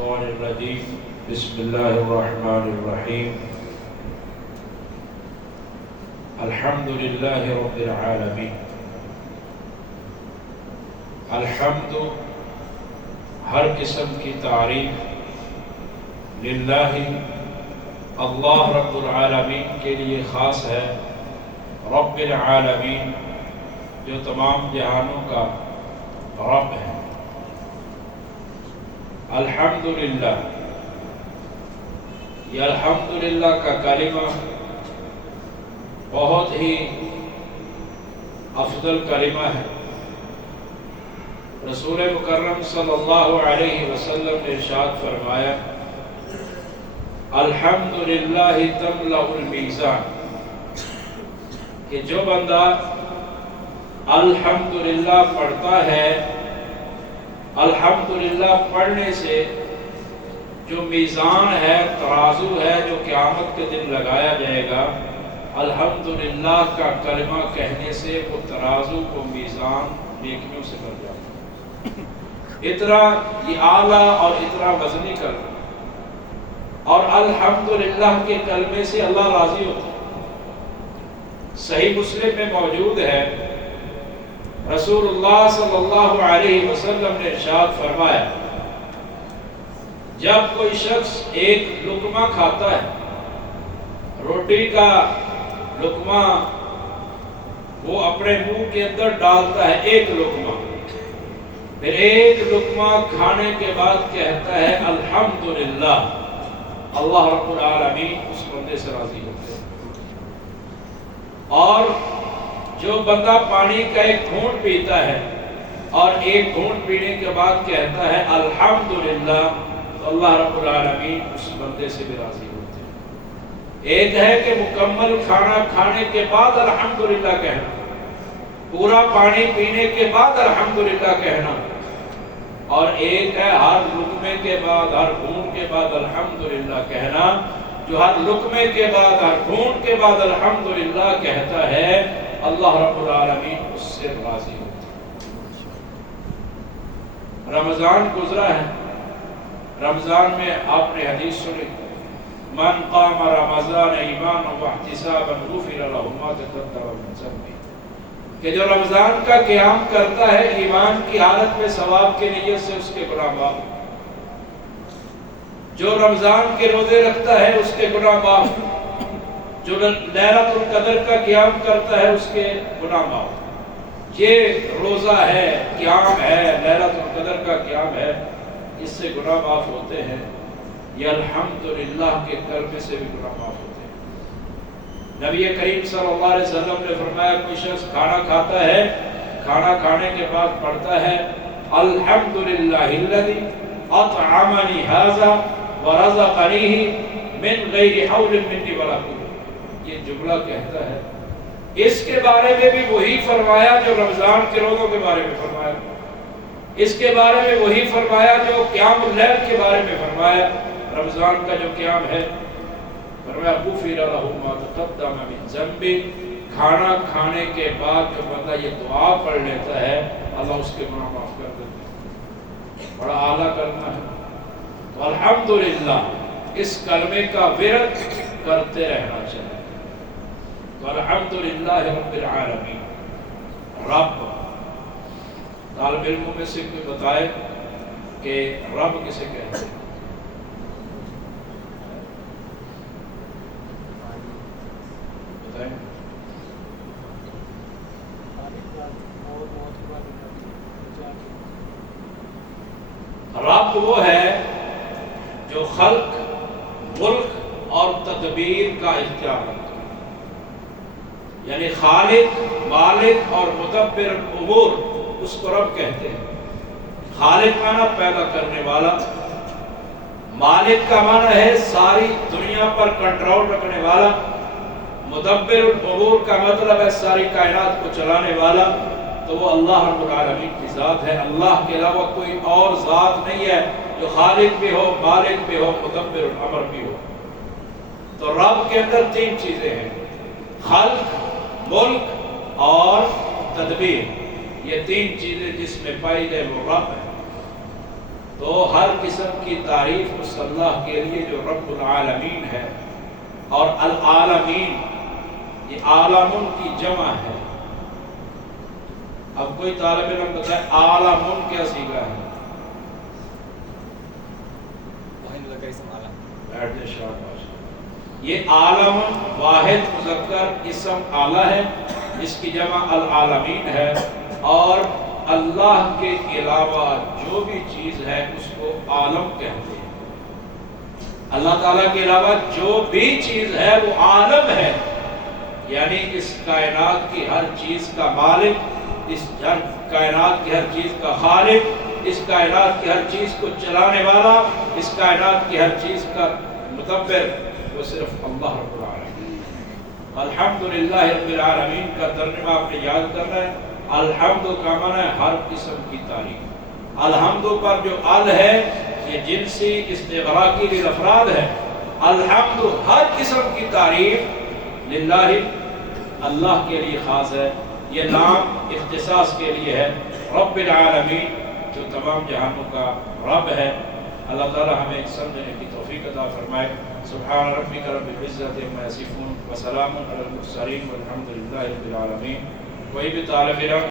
الشيطان الرجيم بسم الله الرحمن الرحيم الحمد لله رب العالمين الحمد ہر قسم کی تعریف للہ اللہ رب العالمین کے لیے خاص ہے، رب العالمین جو تمام جہانوں کا رب ہے۔ الحمدللہ، یہ الحمدللہ کا کلمہ بہت ہی افضل کلمہ ہے۔ رسول مکرم صلی اللہ علیہ وسلم نے ارشاد فرمایا، الحمدللہ تملأ المیزان، کہ جو بندہ الحمدللہ پڑھتا ہے، الحمدللہ پڑھنے سے جو میزان ہے، ترازو ہے جو قیامت کے دن لگایا جائے گا، الحمدللہ کا کلمہ کہنے سے وہ ترازو کو میزان نیکیوں سے بھر جاتا ہے۔ اتنا یہ اعلیٰ اور اتنا وزنی کلمہ، اور الحمدللہ کے کلمے سے اللہ راضی ہوتا ہے۔ صحیح مسلم میں موجود ہے، رسول اللہ صلی اللہ علیہ وسلم نے ارشاد فرمایا، جب کوئی شخص ایک لقمہ کھاتا ہے، روٹی کا لقمہ وہ اپنے منہ کے اندر ڈالتا ہے، ایک لقمہ، پھر ایک لقمہ کھانے کے بعد کہتا ہے الحمدللہ، اللہ رب العالمین اس بندے سے راضی ہوتے ہیں۔ اور جو بندہ پانی کا ایک گھونٹ پیتا ہے اور ایک گھونٹ پینے کے بعد کہتا ہے الحمدللہ، تو اللہ رب العالمین اس بندے سے بھی راضی ہوتے ہیں۔ ایک ہے کہ مکمل کھانا کھانے کے بعد الحمدللہ کہنا، پورا پانی پینے کے بعد الحمدللہ کہنا، اور ایک ہے ہر لقمے کے بعد، ہر گھونٹ کے بعد الحمدللہ کہنا۔ جو ہر لقمے کے بعد، ہر گھونٹ کے بعد الحمدللہ کہتا ہے، اللہ رب العالمین اس سے راضی ہوتا ہے۔ رمضان گزرا ہے، رمضان میں آپ نے حدیث سنی، من قام رمضان ایمانا واحتسابا غفر له ما تقدم من ذنبه، کہ جو رمضان کا قیام کرتا ہے ایمان کی حالت میں ثواب کی نیت سے، اس کے گناہ معاف۔ جو رمضان کے روزے رکھتا ہے اس کے گناہ معاف۔ جو لیلۃ القدر کا قیام کرتا ہے اس کے گناہ معاف۔ یہ روزہ ہے، قیام ہے، لیلۃ القدر کا قیام ہے، اس سے گناہ معاف ہوتے ہیں۔ یہ الحمدللہ کے کلمے سے بھی گناہ معاف ہوتے ہیں۔ نبی کریم صلی اللہ علیہ وسلم نے فرمایا، کوئی شخص کھانا کھاتا ہے، کھانا کھانے کے بعد پڑھتا ہے الحمدللہ الذی اطعمنی ھذا ورزقنیہ من غیر حول منی ولا قوۃ، یہ جملہ کہتا ہے، اس کے بارے میں بھی وہی فرمایا جو رمضان کے روزوں کے بارے میں فرمایا، اس کے بارے میں وہی فرمایا جو قیام اللیل کے بارے میں فرمایا۔ رمضان کا جو قیام ہے، فرمایا غفر لہ ما تقدم من ذنبہ، کھانا کھانے کے بعد جو بندہ یہ دعا پڑھ لیتا ہے، اللہ اس کے گناہ معاف کر دیتا ہے۔ بڑا اعلیٰ کرنا ہے۔ تو الحمدللہ اس کلمے کا ورد کرتے رہنا چاہیے۔ تو الحمدللہ رب العالمین، رب، طالب علموں میں سے کوئی بتائے کہ رب کسے کہتے ہیں؟ بتائیں۔ رب وہ ہے جو خلق، ملک اور تدبیر کا اختیار رکھتا ہے، یعنی خالق، مالک اور مدبر امور، اس کو رب کہتے ہیں۔ خالق معنی پیدا کرنے والا، مالک کا معنی ہے ساری دنیا پر کنٹرول رکھنے والا، مدبر الامور کا مطلب ہے ساری کائنات کو چلانے والا۔ تو وہ اللہ رب العالمین کی ذات ہے، اللہ کے علاوہ کوئی اور ذات نہیں ہے جو خالق بھی ہو، مالک بھی ہو، مدبر الامر بھی ہو۔ تو رب کے اندر تین چیزیں ہیں، خلق، ملک اور تدبیر، یہ تین چیزیں جس میں پائی جائے وہ رب ہے۔ تو ہر قسم کی تعریف اس اللہ کے لیے جو رب العالمین ہے. اور العالمین یہ عالمون کی جمع ہے. اب کوئی طالب علم بتائے عالمون کیا سیکھا ہے؟ یہ عالم واحد مذکر اسم اعلیٰ ہے، جس کی جمع العالمین ہے. اور اللہ کے علاوہ جو بھی چیز ہے اس کو عالم کہتے ہیں. اللہ تعالیٰ کے علاوہ جو بھی چیز ہے وہ عالم ہے، یعنی اس کائنات کی ہر چیز کا مالک، اس کائنات کی ہر چیز کا خالق، اس کائنات کی ہر چیز کو چلانے والا، اس کائنات کی ہر چیز کا مدبر وہ صرف اللہ رب العالمین. الحمدللہ رب العالمین کا ترجمہ آپ نے یاد کرنا ہے. الحمد کا معنی ہے ہر قسم کی تعریف. الحمد پر جو ال ہے یہ جنسی استغراقی للافراد ہے. الحمد ہر قسم کی تعریف للہ اللہ کے لیے خاص ہے. یہ نام اختصاص کے لیے ہے. رب العالمین جو تمام جہانوں کا رب ہے. اللہ تعالی ہمیں سمجھنے کی توفیق عطا فرمائے. سبحان ربک رب العزت عما یصفون وسلام علی المرسلین والحمد للہ رب العالمین. کوئی بھی طالب علم